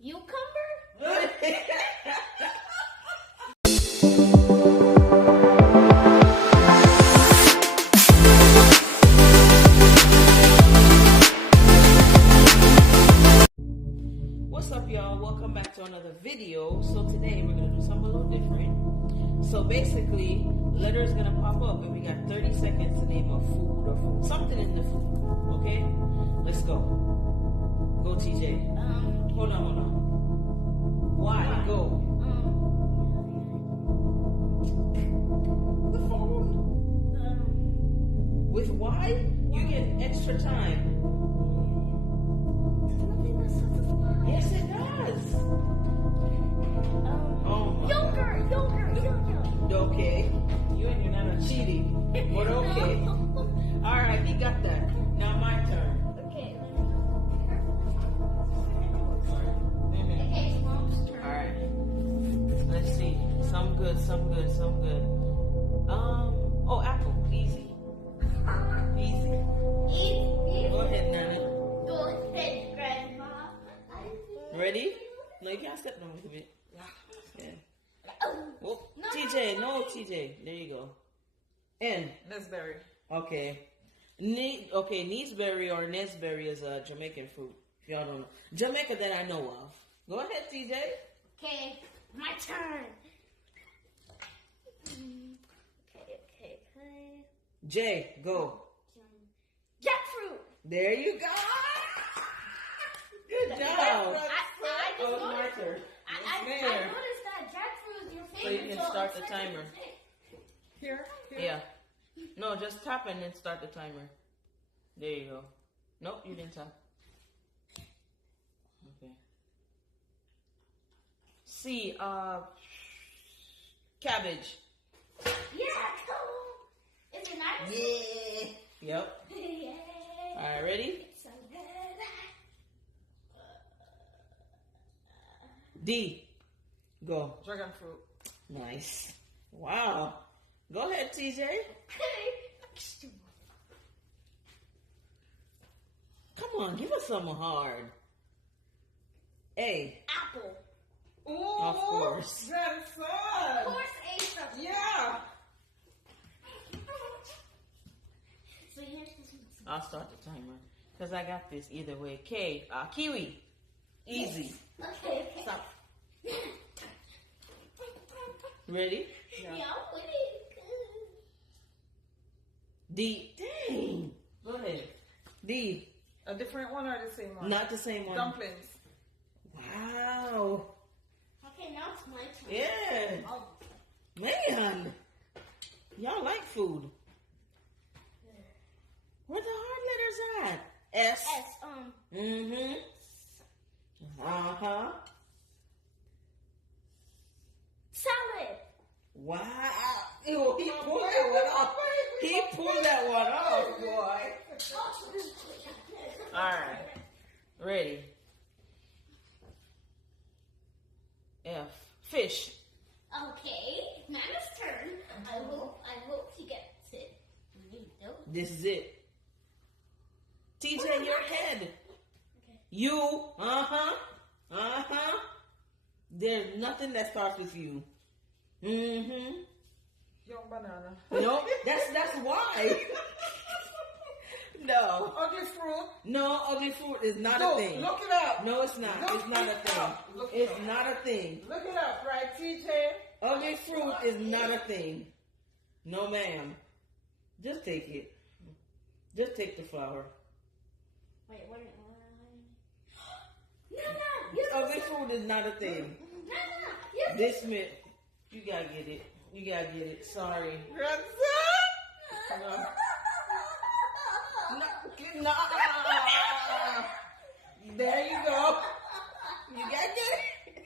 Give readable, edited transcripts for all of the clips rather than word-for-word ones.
Cucumber? What's up, y'all? Welcome back to another video. So today we're gonna do something a little different. So basically, letters gonna pop up and we got 30 seconds to name a food or food, something in the food. Okay? Let's go. Go, TJ. Hold on. Why? Go. The phone. With why? You get extra time. Yes, it does. Yogurt. Okay. You're not a cheating. But okay. Alright, he got that. Now my turn. Okay. Mhm. Okay, Mom's turn. Alright. Let's see. Some good. Oh, apple. Easy. Go ahead, Nana. Go ahead, Grandma. Ready? No, you can't step down a little bit. Yeah. Oh, No, TJ, no, TJ. There you go. N. Nesberry. Okay. Neesberry or Nesberry is a Jamaican fruit. If y'all don't know. Jamaica that I know of. Go ahead, TJ. Okay, my turn. Okay. J, go. Jackfruit. There you go. Good job. I just Oh, my turn. I noticed that jackfruit is your So favorite. you can start the timer. Here. Yeah. No, just tap and then start the timer. There you go. Nope, you didn't tap. Okay. C, cabbage. Yeah, cool. Is it nice? Yeah. Yep. Yeah. Alright, ready? It's so good. D. Go. Dragon fruit. Nice. Wow. Go ahead, TJ. Come on, give us something hard. A. Apple. Oh, Of course. That's Of fun. course, A something. Yeah. So here's this one. I'll start the timer. Because I got this either way. K. Kiwi. Easy. Okay. Stop. Ready? Yeah, with it. D. Dang. Go ahead. D. A different one or the same one? Not the same one. Dumplings. Wow. Okay, now it's my turn. Yeah. Oh. Man. Y'all like food. Where the hard letters at? S. S. Mm-hmm. Uh-huh. Salad. Wow. Ew, he pulled that one off. He pulled that one off, boy. Alright. Ready. F. Fish. Okay, Nana's turn. I hope he gets it. This is it. TJ, your head. You. Uh-huh. There's nothing that starts with you. Mm-hmm. Young banana. No, that's why. No. Ugly fruit. No, ugly fruit is not No, a thing. look it up. No, it's not. Look It's not a it thing. up. Look it It's up. not a thing. Look it up, right, TJ? Ugly fruit is not a thing. No, ma'am. Just take it. Just take the flower. Wait, what? Nana, Ugly fruit is not a thing. Nana, This minute, you gotta get it. You gotta get it. Sorry. Grandson. No. There you go. You gotta get it.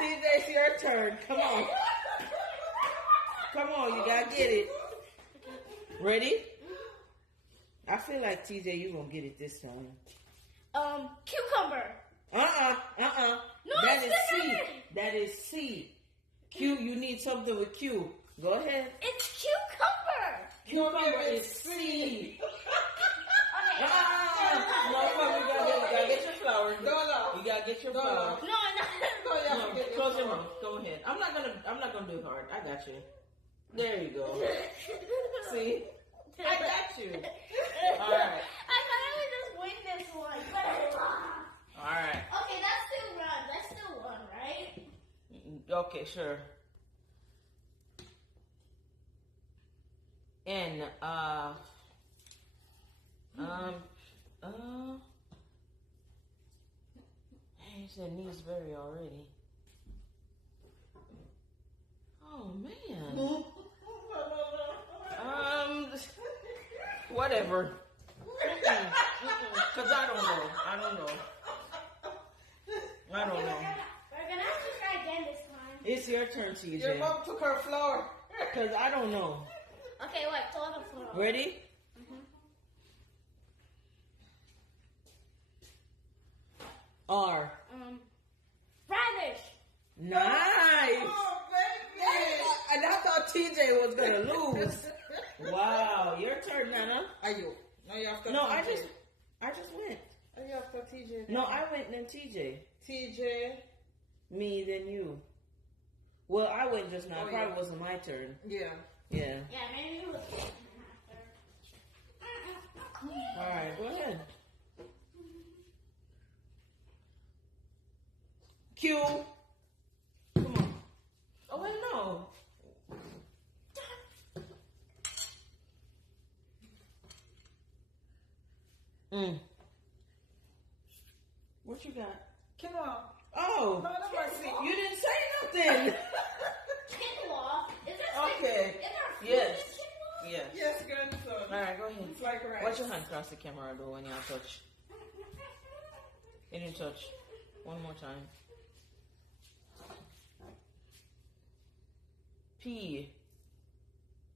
TJ, it's your turn. Come on. Come on, you gotta get it. Ready? I feel like TJ, you gonna get it this time. Cucumber. No, that is C. That is C. Q, you need something with Q. Go ahead. It's cucumber. Cucumber is C. Okay. No, come, you gotta get your flowers. No. You gotta get your Go. flour. No, no. Go, you have No, to get close your flour. mouth. Go ahead. I'm not gonna do it hard. I got you. There you go. See? I got you. All right. I thought I would just win this one, but I lost. All right. Okay, that's still one. That's still one, right? Okay, sure. And you said Neesbury already. Oh man. Whatever. Cause I don't know. I don't know. We're gonna have to try again this time. It's your turn, Your TJ. mom took her flour. Cause I don't know. Okay, wait, throw the floor. Ready? R. Radish. Nice. Oh, baby. And I thought TJ was gonna lose. Wow, your turn, Nana. Are you? No, you have to. No, TJ. I just went. Are you after TJ? No, I went then TJ. TJ. Me then you. Well, I went just now. Oh, Probably yeah. wasn't my turn. Yeah. Yeah. Yeah, maybe it was. All right, go ahead. Q. Come on. Oh wait, no. What you got? Come on. Oh, No, no mercy. you didn't say nothing. Quinoa. Is that Okay. Is there food Yes. in quinoa? Yes. Yes, grandson. All right, go ahead. It's like rice. Watch your hand across the camera though when you touch. You didn't touch. One more time.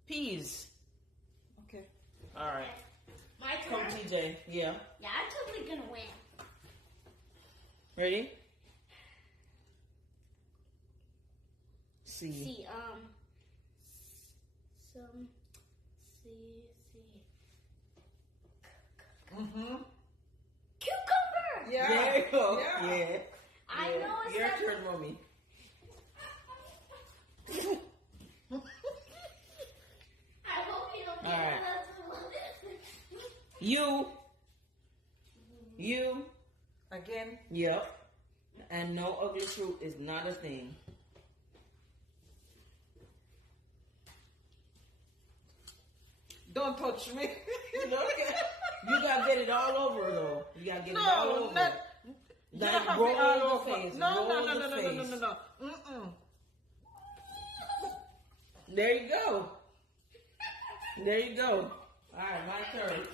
Peas. Okay. All right. My Come, turn. TJ. Yeah. Yeah, I'm totally gonna win. Ready? C. See, Mm-hmm. cucumber. Yeah. There you go. Yeah. Yeah. I Yeah. know it's Your not- turn, mommy. I hope you don't get All right. another one. You. Again. Yep. And no ugly fruit is not a thing. Don't touch me. You gotta get it all over though. You gotta get it all No, over. not. You Like, don't have roll it all the over. face, No, roll no, no, the no, no, no, no, face. no, no. Mm-mm. There you go. There you go. All right, my turn.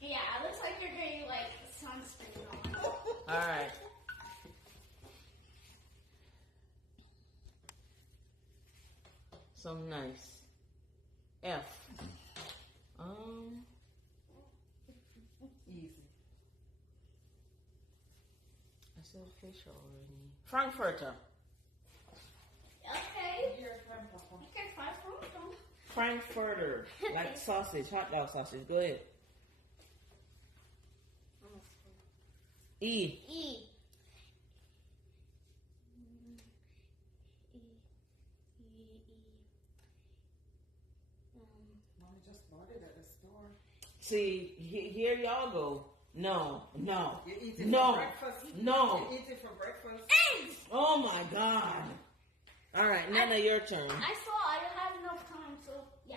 Yeah, it looks like you're getting like sunscreen on. All right. Some nice. F. Easy. I said fish already. Frankfurter. Okay. Your turn, Papa. Okay, 5 fruit. Frankfurter. Like sausage, hot dog sausage. Go ahead. E. E. Mommy just bought it at the store. See, here y'all go. No. You eat it No. for breakfast. No. You eat it for breakfast. Eggs! Oh my God. All right, Nana, your turn. I saw I didn't have enough time, so yeah.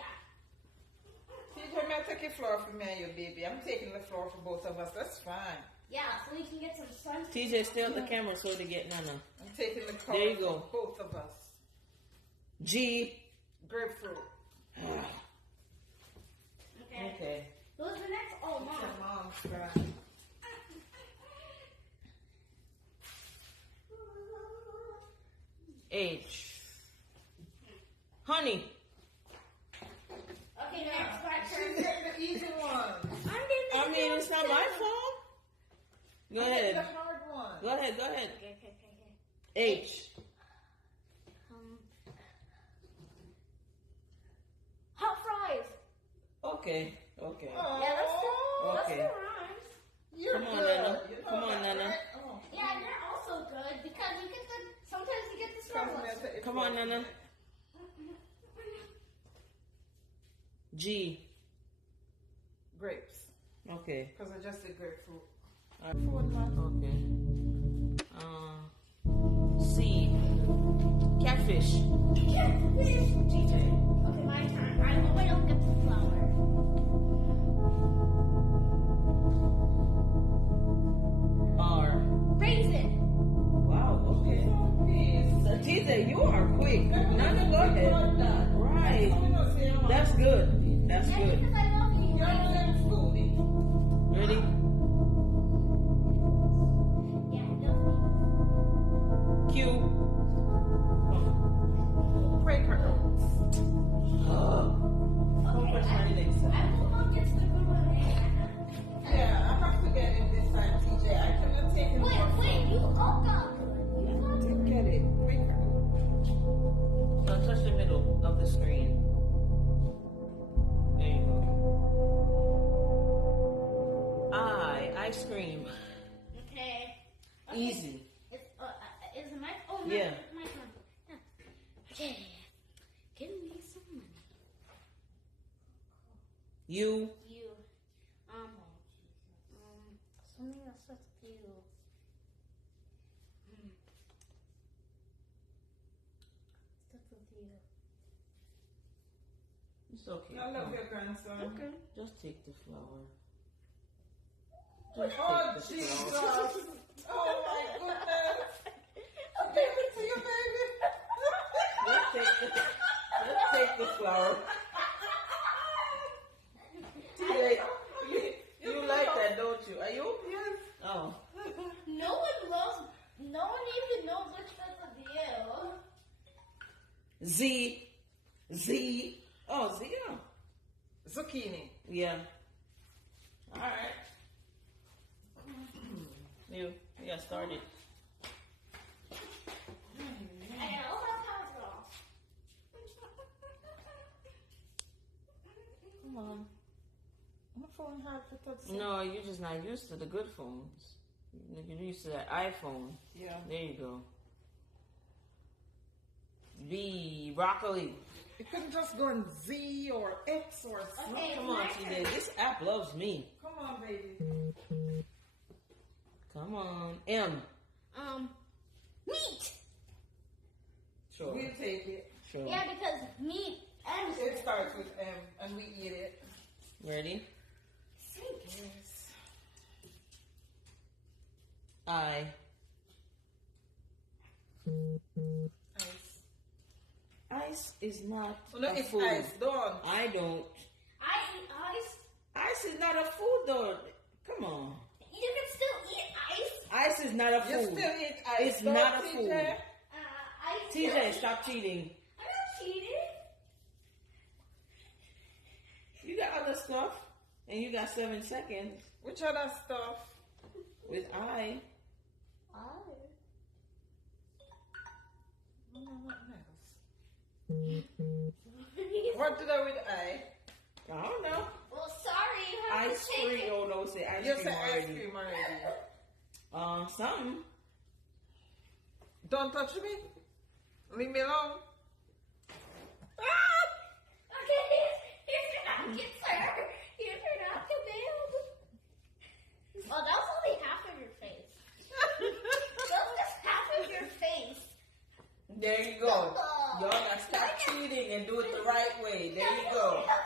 TJ, may I take your floor for me and your baby? I'm taking the floor for both of us. That's fine. Yeah, so we can get some sun. TJ, stay on the camera so to get Nana. I'm taking the cover There you go. for both of us. G. Grapefruit. Okay. Okay. Who's the next? Oh, It's your mom. mom's turn. H. Honey. Okay, next, my She's turn. getting the easy one. I mean, it's not my fault. Go Get ahead. the hard one. Go ahead. Okay. H. Hot fries. Okay. Okay. Yeah, that's Oh, still Okay. rhymes. you're Come on, good. Nana. You know Come on, that, Nana. right? Oh. Yeah, Come on, Nana. G. Grapes. Okay. Because I just did grapefruit. Okay. C. Catfish. Catfish. TJ. Okay, my turn. I hope I don't get the flower. R. Raisin. Wow, okay. So TJ, you are quick. Nana, go ahead. Right. That's good. That's Yeah, good. because I love eating raisin. Ready? Yeah, I love Q. Quaker oats. Don't press my legs. I will not get the good one. Yeah, I have to get it this time, TJ. I cannot take it. Wait, you all got good. You got good. Get it. Quaker oats. Now touch the middle of the screen. There you go. Ice cream. Okay. Easy. Is it my? Oh, no, Yeah. my turn. Yeah. Okay. Give me some money. U. You. Something else with you. Stuff with you. It's okay. I love your grandson. Okay. Just take the flower. Oh, Just take the Jesus. flower. Oh, my goodness. Give it to you, baby. Just take the flower. TJ, you like that, don't you? Are you? Yes. Oh. No one even knows which one's with you. Z. Z. Oh, Z. Yeah. Zucchini. Yeah. All right. You got started. I know how to roll. Come on. My phone hard to touch. No, you're just not used to the good phones. You're used to that iPhone. Yeah. There you go. B. Broccoli. It couldn't just go in Z or X or C. Okay. Come on, TJ. This app loves me. Come on, baby. Come on. M. Meat. Sure. We'll take it. Sure. Yeah, because meat and It starts with M and we eat it. Ready? Yes. I. Ice. Ice is not Oh, no, a it's food. ice. Don't. I don't. I eat ice. Ice is not a food, though. Come on. You can still eat ice. Ice is not a You food. still eat ice. It's don't, not a TJ? food. I TJ, stop cheating. I'm not cheating. You got other stuff, and you got 7 seconds Which other stuff? with I. What did I with I? I don't know. Well, sorry, you have Ice to take cream. it. Oh no, say ice You cream said ice already. cream already. Something. Don't touch me. Leave me alone. Okay, here's your napkin, sir. Here's your napkin, ma'am. Oh, that was only half of your face. That was just half of your face. There you go. Y'all gotta stop cheating and do it the right way. There you go. Now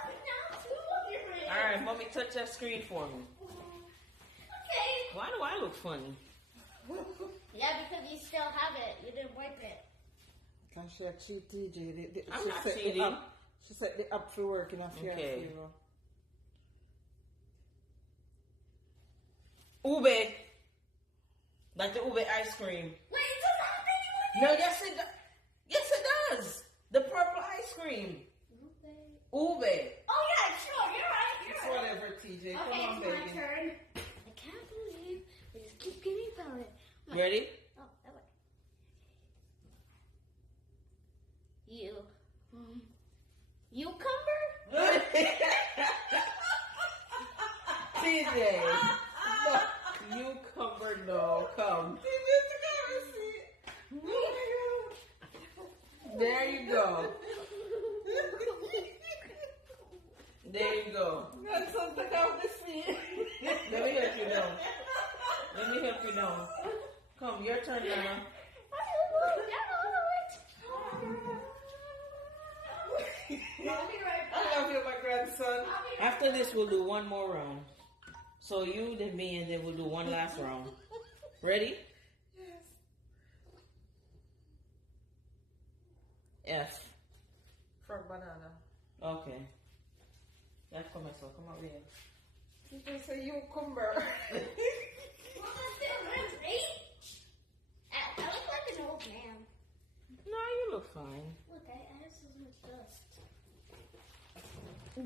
two of your face. All right, mommy, touch that screen for me. Okay. Why do I look funny? Yeah, because you still have it. You didn't wipe it. Can she cheat, TJ? I'm she not set the cheating. app- She set the app for working off here Okay. for you. Ube. Like the ube ice cream. Wait, it doesn't have anyone No, yes it does. Yes it does. The purple ice cream. Ube. Oh, yeah, sure. You're right. It's You're right. whatever, TJ. Okay, Come on, it's my baby. turn. I can't believe we just keep getting about it. Ready? Oh, that way. You. Cucumber? TJ. No. You come. TJ, There you go. There you go. That's something out the scene. Let me help you down. Let me help you down. Come, your turn now. I'll be right back. I love you, my grandson. After this, we'll do one more round. So you, then me, and then we'll do one last round. Ready? Yes. F. For banana. Okay. That's for myself. Come over here. TJ say cucumber. I look like an old man. No, you look fine. Look, I have so much dust. Mom,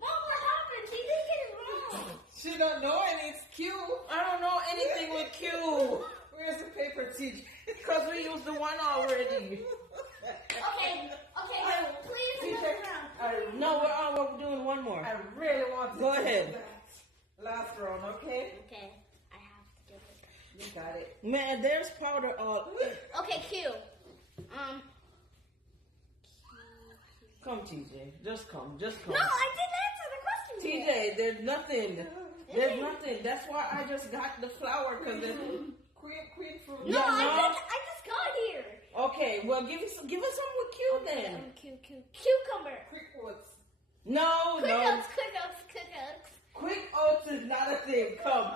what happened? She didn't get it wrong. She don't know and it's Q. I don't know anything with Q. Where's the paper, TJ? Because we used the one already. Okay, please another round. No, we're doing one more. I really want to Go do ahead. that. Last round, okay? Okay, I have to do it. You got it. Man, there's powder all. Okay, Q. Come, TJ. Just come. Just No, come. I didn't answer the question. TJ, there's nothing. There's nothing. That's why I just got the flour. Cause Queen fruit. No, Yeah, I just got here. okay, well, give us some with Q then. Cucumber. Quick oats. No, Quick no. oats. Quick oats is not a thing. Come.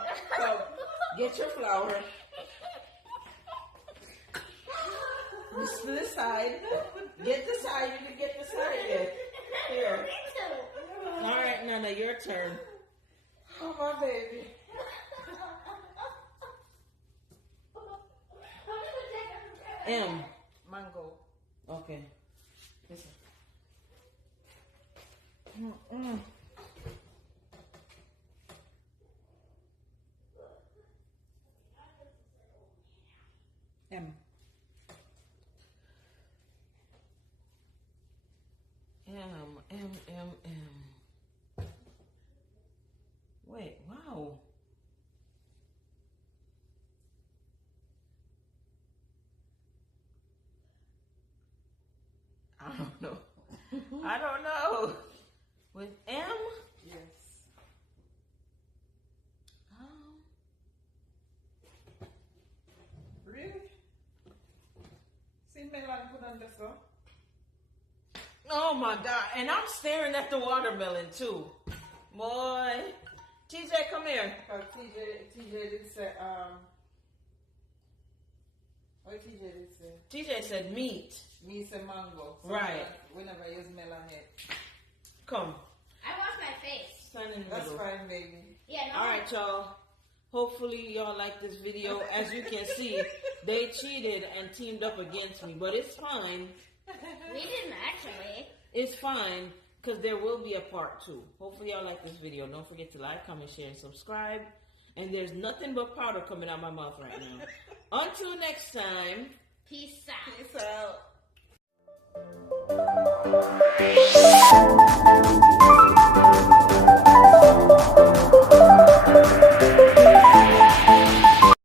Get your flour. This to the side. Get the side. You can get the side there. Here. Me too. All right, Nana, your turn. Oh, my baby. M. Mango. Okay. Listen. M. Wait, wow. I don't know. I don't know. With M? Yes. Really? See melon put on this one? Oh my God. And I'm staring at the watermelon too. Boy. TJ, come here. TJ did say, what TJ did say? TJ said meat. Me say mango. So Right. Whenever I use melon head. Come. I wash my face. Stand in the That's middle. fine, baby. Yeah, no. All right, y'all. Hopefully y'all like this video. As you can see, they cheated and teamed up against me, but it's fine. We didn't actually. It's fine because there will be a part 2. Hopefully y'all like this video. Don't forget to like, comment, share, and subscribe. And there's nothing but powder coming out my mouth right now. Until next time. Peace out. Peace out.